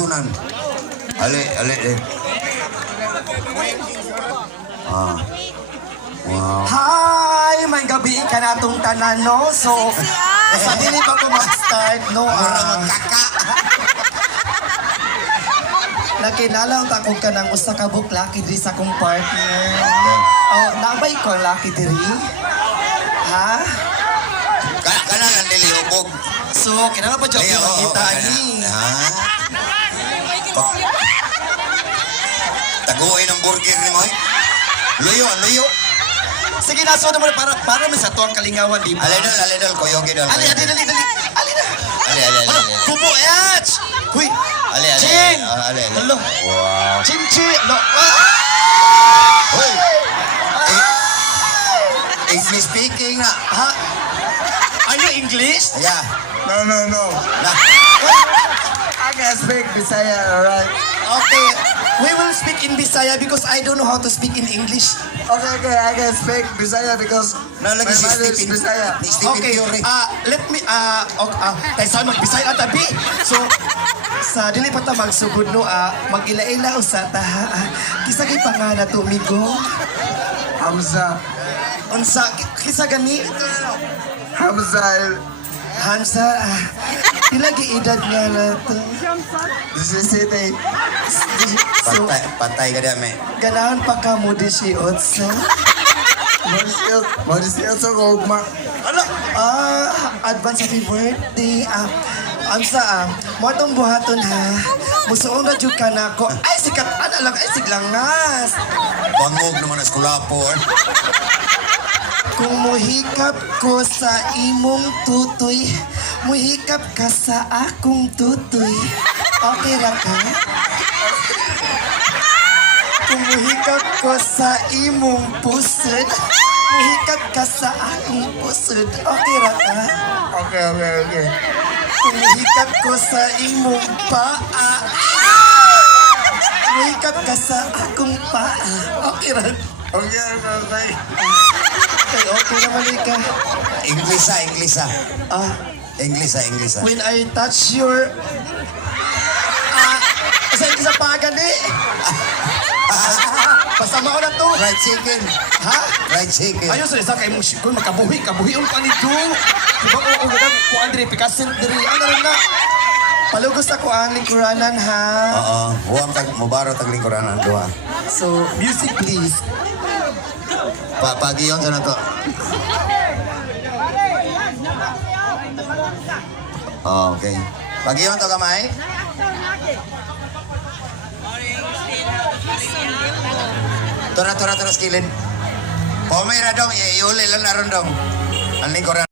sunan. Ali. Wow. Hi! May gabi ka na itong tanan, no? So, sa dili pa ko mag-start, no? Nakinala ang takog ka ng usa ka buklaki diri sa kong partner. Oh, nabay ko ang laki diri. Ha? Kana lang nilihubog. So, kinala pa dyan yung kita ni. Ha? Taguin ang burger ni mo. Luyo. Sige na, so naman para may sa tuwang kalingawan, di ba? Alidol, koyogi dol. Ali na. Ali. Kubo, Ech! Huy! Chin! Ali. Hello. Wow. Chin! No. Hoy. Is me speaking na? Ha? Are you English? Yeah. No. I can speak Bisaya, alright? Okay. We will speak in Bisaya because I don't know how to speak in English. Okay, I can speak Bisaya because No, lagi my si mother is Stephen. Bisaya. Ni Stephen Okay, Curry. let me, tayo sa mag-Bisaya at tabi. So, sa dili pa ta magsugod no, mag-ila-ila usa ta, kisagay pa nga na tumigo. Hamza. Unsa, kisa gani? Hamza. Hansa, pilagi edad nga na to. This is it. So, Patay ka dami. ganahan pa ka mo di si Otso. Marisya sa kogma. Ano? Advance happy birthday. Ansa, mo atong buhaton ha. Musuong na jud ka na ko. Ay, sikat, lang, ay, siglangas. Bangog naman ang skulapo. Kung muhikap ko sa imong tutoy, muhikap ka sa akong tutoy. Okay ra ka? Kung muhikap ko sa imong pusod, muhikap ka sa akong pusod. Okay ra ka? Okay. Kung muhikap ko sa imong paa, muhikap ka sa akong paa. Okay ra? Okay. Okay naman ka. English. Ah, English. when I touch your... Sa pagan eh. Pasama ko na to. Fried chicken. Ha? Fried chicken. Ayun sa isa kay mong sikon, makabuhi yung panito. Diba ko ganang kuan diri, pikasin diri. Ano rin na? Palugos ako ang lingkuranan ha. Oo. Huwag mubaro taglingkuran ang duwa. So, music please. Pagiyon sa na to. Okay. Pagiyon to kamay. Tora skilin. Pumira dong, iuli lang na ron dong. Ang lingkuran.